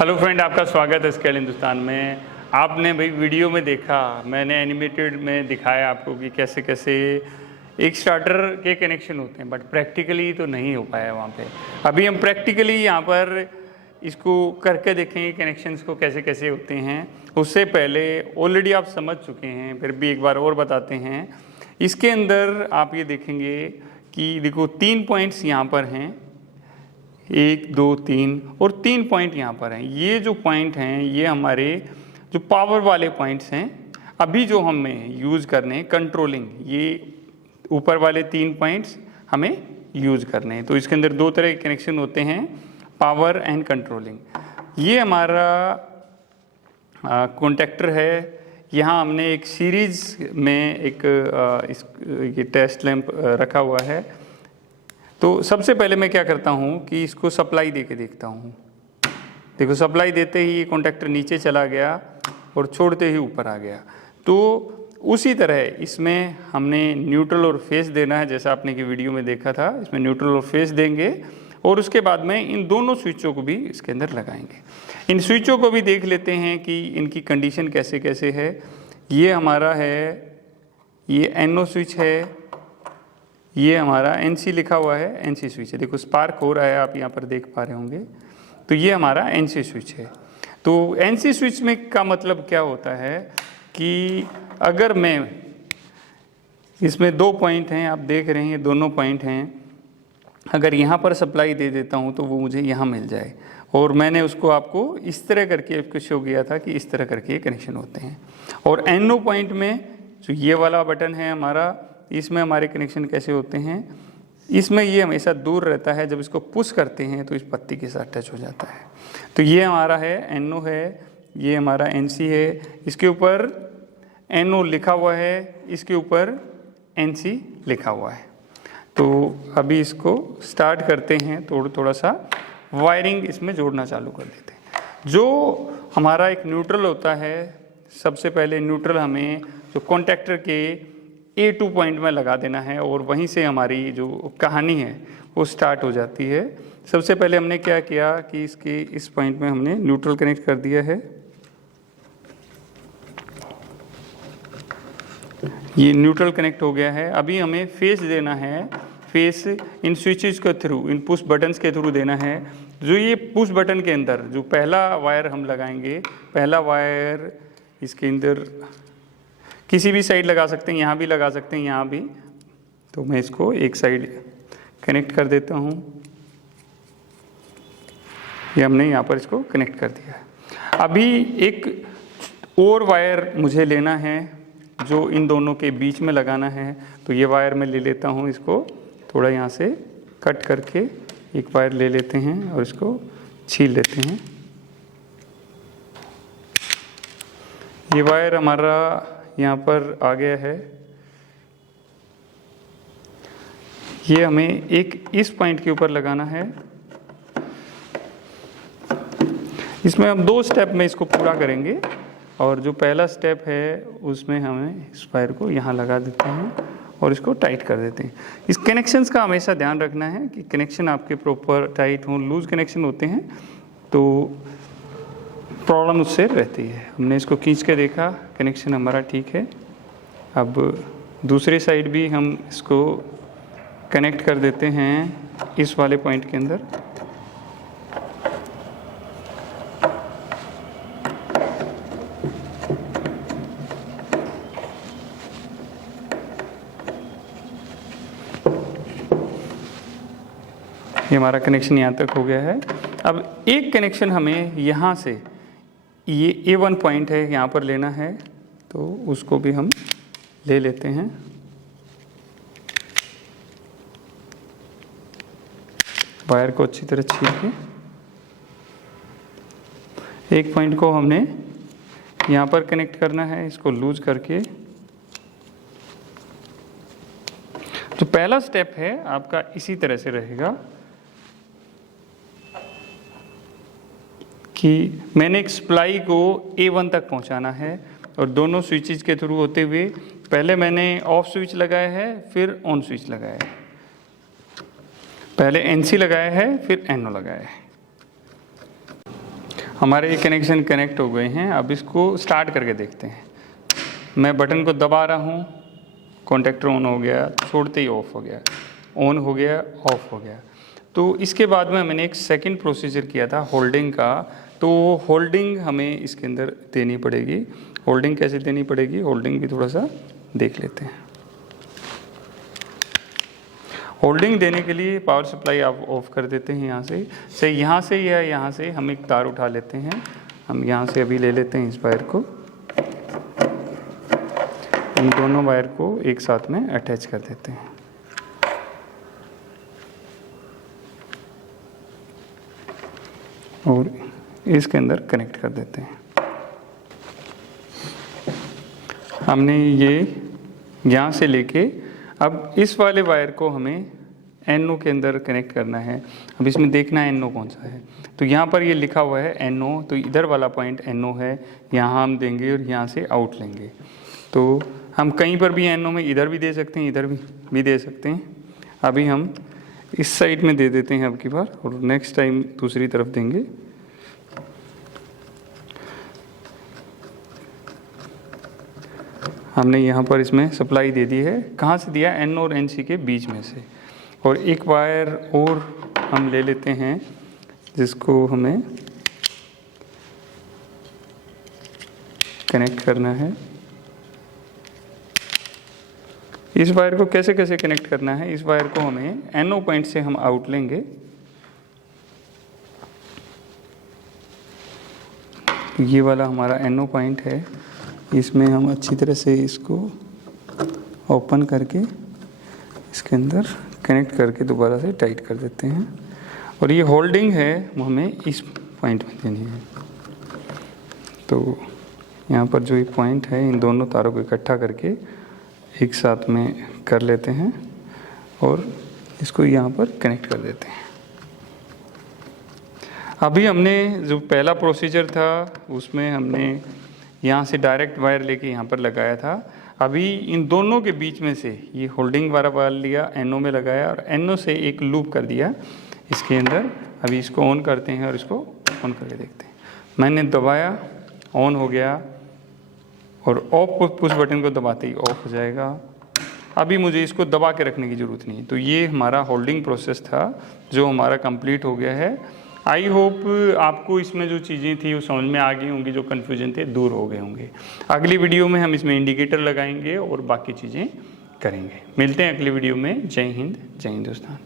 Hello friend, आपका स्वागत है स्केल हिंदुस्तान में। आपने भाई वीडियो में देखा, मैंने एनिमेटेड में दिखाया आपको कि कैसे कैसे एक स्टार्टर के कनेक्शन होते हैं, बट प्रैक्टिकली तो नहीं हो पाया वहाँ पे। अभी हम प्रैक्टिकली यहाँ पर इसको करके देखेंगे कनेक्शंस को कैसे कैसे होते हैं। उससे पहले ऑलरेडी आप समझ चुके हैं, फिर भी एक बार और बताते हैं। इसके अंदर आप ये देखेंगे कि देखो 3 पॉइंट्स यहाँ पर हैं, 1 2 3 और 3 पॉइंट यहाँ पर हैं। ये जो पॉइंट हैं ये हमारे जो पावर वाले पॉइंट्स हैं। अभी जो हमें यूज़ करने हैं कंट्रोलिंग, ये ऊपर वाले 3 पॉइंट्स हमें यूज़ करने हैं। तो इसके अंदर 2 तरह के कनेक्शन होते हैं, पावर एंड कंट्रोलिंग। ये हमारा कॉन्टैक्टर है। यहाँ हमने एक सीरीज़ में ये टेस्ट लैंप रखा हुआ है। तो सबसे पहले मैं क्या करता हूँ कि इसको सप्लाई दे के देखता हूँ। देखो, सप्लाई देते ही ये कॉन्टैक्टर नीचे चला गया और छोड़ते ही ऊपर आ गया। तो उसी तरह इसमें हमने न्यूट्रल और फेस देना है, जैसा आपने की वीडियो में देखा था। इसमें न्यूट्रल और फेस देंगे और उसके बाद में इन दोनों स्विचों को भी इसके अंदर लगाएंगे। इन स्विचों को भी देख लेते हैं कि इनकी कंडीशन कैसे कैसे है। ये हमारा है, ये NO स्विच है, ये हमारा NC लिखा हुआ है, NC स्विच है। देखो स्पार्क हो रहा है, आप यहाँ पर देख पा रहे होंगे। तो ये हमारा NC स्विच है। तो NC स्विच में का मतलब क्या होता है कि अगर मैं इसमें 2 पॉइंट हैं, आप देख रहे हैं, ये दोनों पॉइंट हैं। अगर यहाँ पर सप्लाई दे देता हूँ तो वो मुझे यहाँ मिल जाए। और मैंने उसको आपको इस तरह करके आपको शो किया था कि इस तरह करके कनेक्शन होते हैं। और NO पॉइंट में जो ये वाला बटन है हमारा, इसमें हमारे कनेक्शन कैसे होते हैं। इसमें ये हमेशा दूर रहता है, जब इसको पुश करते हैं तो इस पत्ती के साथ टच हो जाता है। तो ये हमारा है, NO है, ये हमारा NC है। इसके ऊपर NO लिखा हुआ है, इसके ऊपर NC लिखा हुआ है। तो अभी इसको स्टार्ट करते हैं, थोड़ा सा वायरिंग इसमें जोड़ना चालू कर देते हैं। जो हमारा एक न्यूट्रल होता है, सबसे पहले न्यूट्रल हमें जो कॉन्टैक्टर के A2 पॉइंट में लगा देना है और वहीं से हमारी जो कहानी है वो स्टार्ट हो जाती है। सबसे पहले हमने क्या किया कि इसके इस पॉइंट में हमने न्यूट्रल कनेक्ट कर दिया है। ये न्यूट्रल कनेक्ट हो गया है। अभी हमें फेस देना है। फेस इन स्विचेस के थ्रू, इन पुश बटन्स के थ्रू देना है। जो ये पुश बटन के अंदर जो पहला वायर हम लगाएंगे, पहला वायर इसके अंदर किसी भी साइड लगा सकते हैं, यहाँ भी लगा सकते हैं, यहाँ भी। तो मैं इसको एक साइड कनेक्ट कर देता हूँ। ये हमने यहाँ पर इसको कनेक्ट कर दिया है। अभी एक और वायर मुझे लेना है जो इन दोनों के बीच में लगाना है। तो ये वायर मैं ले लेता हूँ, इसको थोड़ा यहाँ से कट करके एक वायर ले लेते हैं और इसको छील लेते हैं। ये वायर हमारा यहाँ पर आ गया है। ये हमें एक इस पॉइंट के ऊपर लगाना है। इसमें हम 2 स्टेप में इसको पूरा करेंगे। और जो पहला स्टेप है उसमें हमें इस वायर को यहाँ लगा देते हैं और इसको टाइट कर देते हैं। इस कनेक्शंस का हमेशा ध्यान रखना है कि कनेक्शन आपके प्रॉपर टाइट हों। लूज कनेक्शन होते हैं तो प्रॉब्लम उससे रहती है। हमने इसको खींच के देखा, कनेक्शन हमारा ठीक है। अब दूसरी साइड भी हम इसको कनेक्ट कर देते हैं इस वाले पॉइंट के अंदर। ये हमारा कनेक्शन यहाँ तक हो गया है। अब एक कनेक्शन हमें यहाँ से, ये A1 पॉइंट है, यहाँ पर लेना है। तो उसको भी हम ले लेते हैं। वायर को अच्छी तरह छील के एक पॉइंट को हमने यहाँ पर कनेक्ट करना है, इसको लूज करके। जो पहला स्टेप है आपका इसी तरह से रहेगा कि मैंने एक सप्लाई को A1 तक पहुंचाना है और दोनों स्विचेस के थ्रू होते हुए पहले मैंने ऑफ स्विच लगाया है, फिर ऑन स्विच लगाया है। पहले NC लगाया है, फिर NO लगाया है। हमारे कनेक्शन कनेक्ट हो गए हैं। अब इसको स्टार्ट करके देखते हैं। मैं बटन को दबा रहा हूँ, कॉन्टैक्टर ऑन हो गया, छोड़ते ही ऑफ हो गया, ऑन हो गया, ऑफ हो गया। तो इसके बाद में मैंने एक सेकंड प्रोसीजर किया था होल्डिंग का, तो वो होल्डिंग हमें इसके अंदर देनी पड़ेगी। होल्डिंग कैसे देनी पड़ेगी, होल्डिंग भी थोड़ा सा देख लेते हैं। होल्डिंग देने के लिए पावर सप्लाई आप ऑफ कर देते हैं यहाँ से या यहाँ से हम एक तार उठा लेते हैं। हम यहाँ से अभी ले लेते हैं इस वायर को, इन दोनों वायर को एक साथ में अटैच कर देते हैं। और इसके अंदर कनेक्ट कर देते हैं। हमने ये यहाँ से लेके अब इस वाले वायर को हमें NO के अंदर कनेक्ट करना है। अब इसमें देखना है NO कौन सा है, तो यहाँ पर ये लिखा हुआ है NO, तो इधर वाला पॉइंट NO है, यहाँ हम देंगे और यहाँ से आउट लेंगे। तो हम कहीं पर भी NO में इधर भी दे सकते हैं, इधर भी दे सकते हैं। अभी हम इस साइड में दे देते हैं अब की बार, और नेक्स्ट टाइम दूसरी तरफ देंगे। हमने यहाँ पर इसमें सप्लाई दे दी है। कहाँ से दिया, N और NC के बीच में से। और एक वायर और हम ले लेते हैं जिसको हमें कनेक्ट करना है। इस वायर को कैसे कैसे कनेक्ट करना है, इस वायर को हमें NO पॉइंट से हम आउट लेंगे। ये वाला हमारा NO पॉइंट है, इसमें हम अच्छी तरह से इसको ओपन करके इसके अंदर कनेक्ट करके दोबारा से टाइट कर देते हैं। और ये होल्डिंग है वो हमें इस पॉइंट में देनी है। तो यहाँ पर जो ये पॉइंट है, इन दोनों तारों को इकट्ठा करके एक साथ में कर लेते हैं और इसको यहाँ पर कनेक्ट कर देते हैं। अभी हमने जो पहला प्रोसीजर था उसमें हमने यहाँ से डायरेक्ट वायर लेके यहाँ पर लगाया था। अभी इन दोनों के बीच में से ये होल्डिंग वाला वायर लिया, NO में लगाया और NO से एक लूप कर दिया इसके अंदर। अभी इसको ऑन करते हैं और इसको ऑन करके देखते हैं। मैंने दबाया, ऑन हो गया, और ऑफ पुश बटन को दबाते ही ऑफ हो जाएगा। अभी मुझे इसको दबा के रखने की ज़रूरत नहीं। तो ये हमारा होल्डिंग प्रोसेस था जो हमारा कंप्लीट हो गया है। आई होप आपको इसमें जो चीज़ें थी वो समझ में आ गई होंगी, जो कन्फ्यूजन थे दूर हो गए होंगे। अगली वीडियो में हम इसमें इंडिकेटर लगाएंगे और बाकी चीज़ें करेंगे। मिलते हैं अगली वीडियो में। जय हिंद, जय हिंदुस्तान।